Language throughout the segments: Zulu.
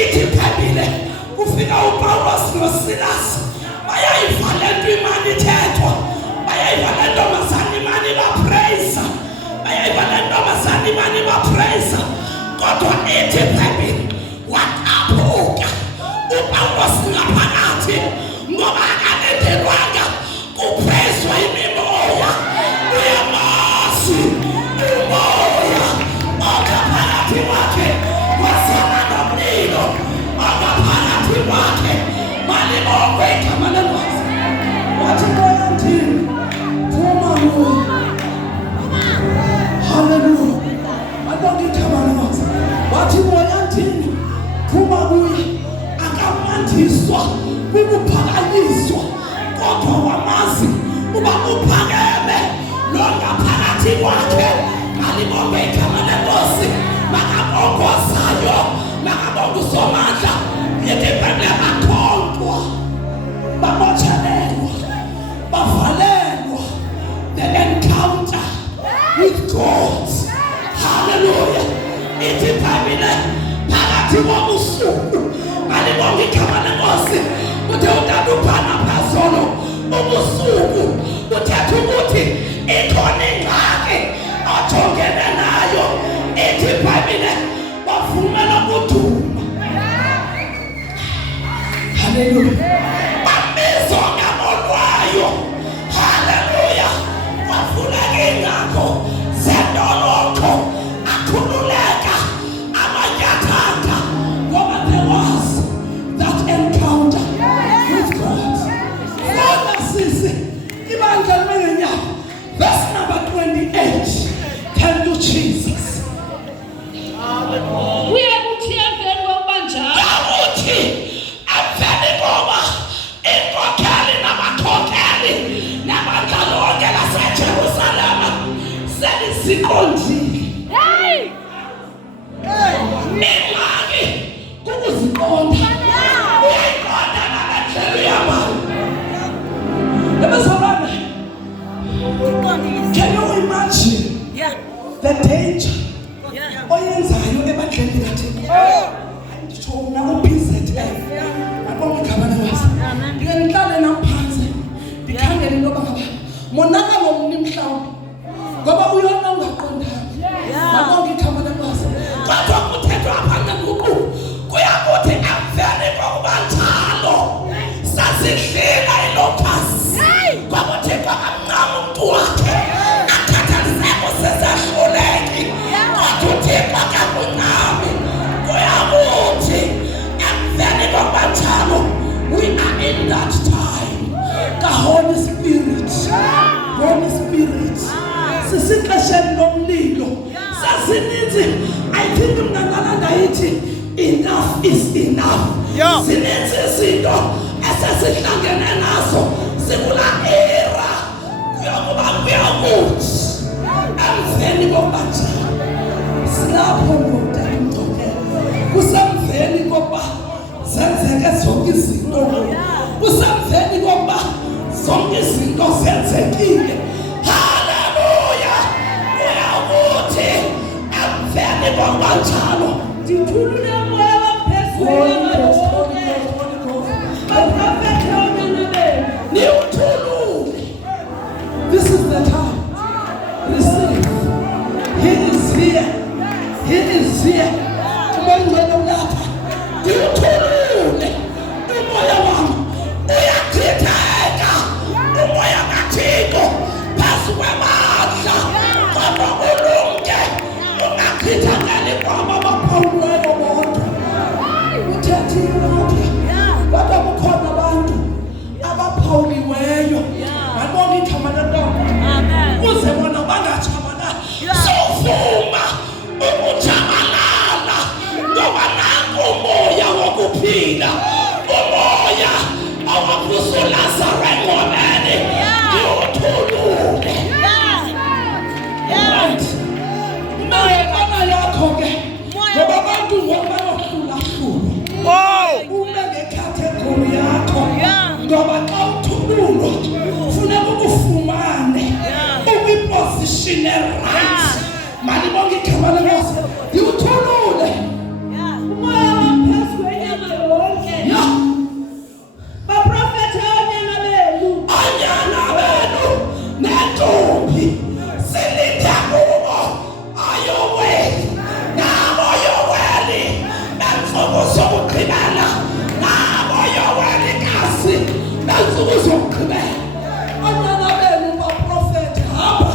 ithi iBhayibhile kufika uPawulos noSilas bayayivala into imani ithethwa, bayayivala intombazana imani bapraise, bayayivala intombazana imani bapraise. Kodwa ithi iBhayibhile waqaphuka uPawulos ngaphakathi ngoba akalendelwanga kuphezwa imimoya. Uyamazi umoya ongaphakathi kwakhe wazama nomlilo ongaphakathi kwakhe malibongwe igama lenkosi. Wathi moya mthini phuma kuye. Hallelujah. Malibongwe igama lenkosi. Wathi moya mthini phuma kuye. Akamandiswa kukuphakanyiswa kodwa wamazi uba uphakeme longaphakathi kwakhe. Malibongwe igama lenkosi. Makabongozayo makabonga usomandla yethe iBhayibhile bakhonkwa babotshelelwa bavalelwa the encounter with God. Hallelujah. Ithi iBhayibhile phakathi kobusuku malibonga igama lenkosi uthe utata uphana phezulu ubusuku uthetha ukuthi ikhona ingxaki ojongene nayo. Ithi iBhayibhile bavumela ukuduma. Hallelujah. Bambiza ngamolwayo. Hallelujah. Wavuleka ingakho zendoloko akhululeka amanyathanda ngoba there was that encounter with God. Father sisi ibandla limenyawo. Verse number 28. Thank you Jesus. Uyakuthi emveni kokubanjalo Awuthi emveni koba inkokheli namakhokheli nabadlali bonke laseJerusalema selisiqondile. Ingxaki kukuziqonda. Uyayiqonda ngalendlela uyamali. Ebezalwane, can you imagine the danger oyenzayo ebandleni kaThixo? Nditsho mna uPZL abonke igama lenkosi. Ndike ndihlale naphansi ndikhangele into yoba ngaba monakalo mni mhlawumbi ngoba uyona ungaqondanga. Abonke igama lenkosi. Kodwa kuthethwa apha ngoku kuyakuthi emveni kokuba njalo sasidlila ilokhasi kwakuthethwa kamncane umntu wakhe akhathaliseko sesahluleki kwakuthethwa kakuncane kuyakuthi emveni kokuba njalo we are in that time kaHoly Spirit. Holy Spirit sisixesheni lomlilo sasininzi. I think mna nalanda ithi enough is enough. Sininzi izinto esesihlangene nazo sikula era kuyokuba kuyakuthi emveni kokuba njalo silapho ngokuda imngcokelo kusemveni kokuba zenzeke zonke izinto. Kusemveni kokuba zonke izinto zenzekile. Hallelujah. Kuyakuthi emveni kokuba njalo ndithulule umoya waphezulu baphrofethe omenye benu. niwuthulule. This is the time. Receive. He is here. He is here. Umongcwele ulapha. Niwuthulule. Umoya wami uyachitheka. Umoya kaThixo phezu kwamandla. Kodwa ulumke ungachithakali kwabo abaphawulweyo bodwa. Uthethile lapha. Kodwa kukhona abantu abaphawuliweyo. Malibonge igama lenkosi. Ukuze bona bangajabalali. Sovuma ukujabalala ngoba nanku umoya wokuphila. Umoya awaphuzu Lazarus engcwabeni. Niwuthulule. Right. Umoya kona yakho ke. Ngoba abantu ngoba bayohlula-hlula. Ume ngekhathegori yakho. Ngoba xa uthululwa funeka ukufumane ukwiposition right. Malibonge igama lenkosi. Niwuthulule. Umoya waphezulu Insuku zokugqibela. Abantwana benu baprofethe hamba.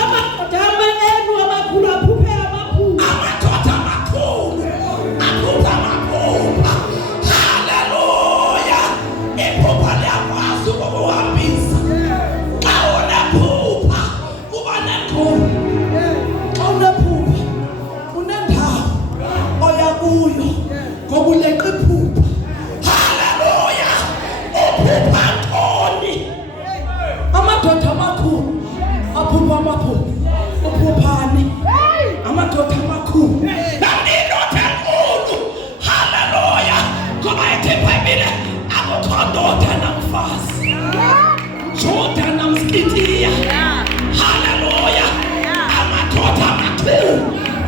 Amadodana enu amakhulu aphuphe amaphupha. Amadoda amakhulu aphupha amaphupha. Haleluya. Iphupha liyakwazi ukukuhambisa. Xa unephupha kuba nekhulu. Xa unephupha unendawo oya kuyo ngoba uleqa iphupha. Haleluya. Uphupha ntoni? Amadoda amakhulu aphupha amaphupha. Uphuphani? Amadoda amakhulu. Nami indoda enkulu. Haleluya. Ngoba ithi iBhayibhile akukho ndoda namfazi. Juda namskitiya. Haleluya. Amadoda amakhulu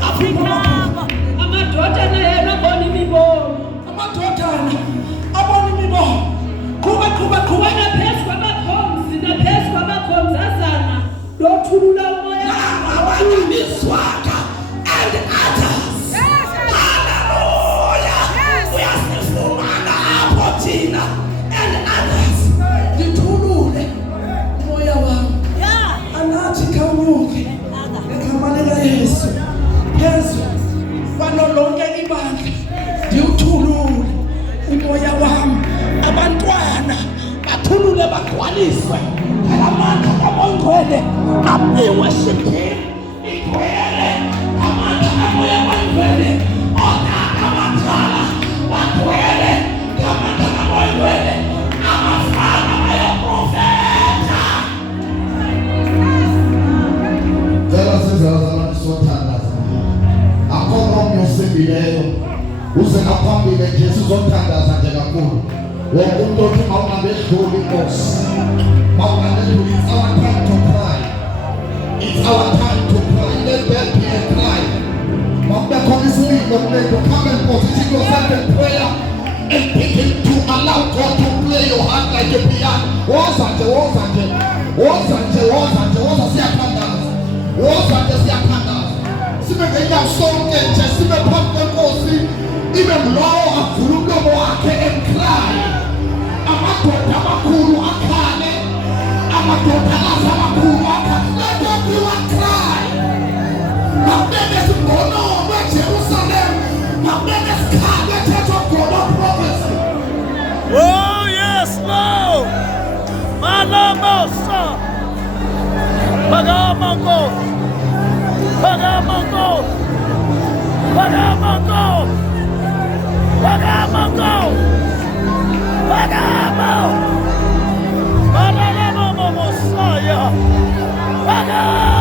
aphupha amaphupha. Amadodana enu abona imibono. Amadodana abona imibono. Qhuba. Naphezu kwabakhonzazana lothulula umoya. Abamiswaka and others. Hallelujah. Uyasifumana apho thina and others. Ngithulule umoya wami. Anathi khawunyuke. Ngegama likaYesu. Yesu banolonke ibandla. Ndiwuthulule umoya wami. Abantwana bathulule bagcwaliswe. Amandla kaMongcwele aphiwe shipini. Igcwele amandla kaMoya kaMngcwele. Otata abadala bagcwele ngamandla kaMongcwele. Abafana bayaprofetha. Cela sizazalwane sothandaza. Akho omnye osimbileyo. Uze ngaphambili nje sizothandaza nje kakhulu. Wonke umuntu othi mawungabedluli Nkosi. Mawungabedluli, it's our time to cry. It's our time to cry. Let there be a cry. Mawungabekho isililo kumele come and position yourself in prayer and begin to allow God to play your heart like a piano. Woza siyathandaza. Sibe ngeenyawo sonke nje sibe phambi kweNkosi. Ibe lowo avule umlomo wakhe and cry. Amadoda amakhulu akhale. Amadodakazi amakhulu akhale. Let everyone cry. Mawubeke simbonongo eJerusalem. Mawubeke sikhalo eThethwa of God of prophecy. Oh yes, Lord. Malamosa. Pagamango. Pagamango. Pagamango. Pagamango. Pagamango. Pagamango. Pagamango.